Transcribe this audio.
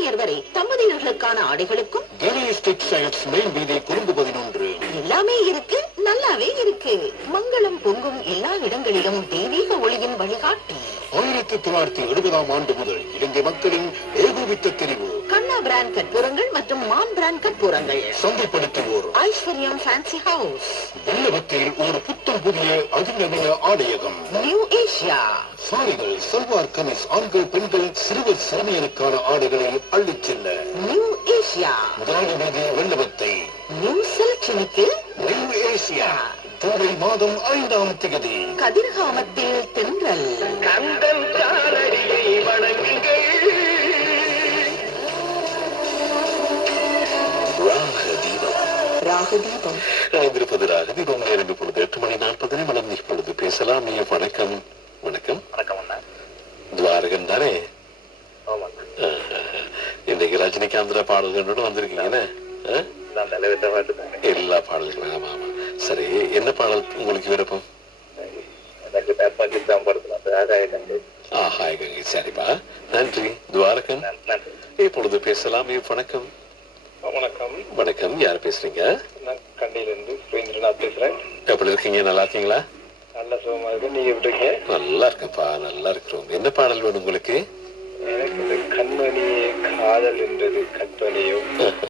கர்ப்பிணியர் வரை தம்பதியர்களுக்கான ஆடைகளுக்கும் மேல் வீதி குறும்பு 11 எல்லாமே இருக்கு, நல்லாவே இருக்கு. மங்களம் பொங்கும் எல்லா இடங்களிலும் தெய்வீக ஒளியின் வழிகாட்டி. 1970ஆம் ஆண்டு முதல் இலங்கை மக்களின் ஏகோபித்த தெரிவு கண்ணா பிராண்ட் கற்பூரங்கள் மற்றும் மான் பிராண்ட் கற்பூரங்கள். சந்தைப்படுத்துவோர் ஐஸ்வர்யம் ஃபேன்சி ஹவுஸ். வெள்ளவத்தில் ஒரு புத்தம் புதிய அதிநவீன ஆடையகம் நியூ ஏசியா. சாரிகள், சல்வார் கமிஸ், ஆண்கள் பெண்கள் சிறுவர் சிறுமியருக்கான ஆடைகளை அள்ளிச் செல்ல நியூ ஏசியா. வீதி வெள்ளவத்தை நியூ செலக்ஷனுக்கு நியூ ஏசியா. ஜூலை மாதம் 5ஆம் தேதி கதிர்காமத்தில் தென்றல். கந்தன் சாரடியை வணங்குங்கள். ராகதீபம். இணைந்திருப்பது ராகதீபம். நேரம் இப்பொழுது 8:40 இப்பொழுது பேசலாம். வணக்கம். வணக்கம். துவாரகன் தானே? இன்னைக்கு ரஜினிகாந்த் பாடல்களோட வந்திருக்கீங்க. எல்லா பாடல்களும். ஆமா ஆமா. சரி, என்ன பாடல் உங்களுக்கு விருப்பம்? ஆஹாய் கங்கை. சரிப்பா, நன்றி துவாரகன். இப்பொழுது பேசலாம். வணக்கம். வணக்கம். வணக்கம். யார் பேசுறீங்க? நான் கண்டியிலிருந்து சுரேந்திரநாத் பேசுறேன். எப்படி இருக்கீங்க? நல்லா இருக்கீங்களா? நல்ல சுகமா இருக்கு. நீங்க எப்படி இருக்கீங்க? நல்லா இருக்கப்பா, நல்லா இருக்கிறோம். என்ன பாடல் வேணும் உங்களுக்கு? எனக்கு இந்த கண்மணியே காதல் என்றது கண்மணியும்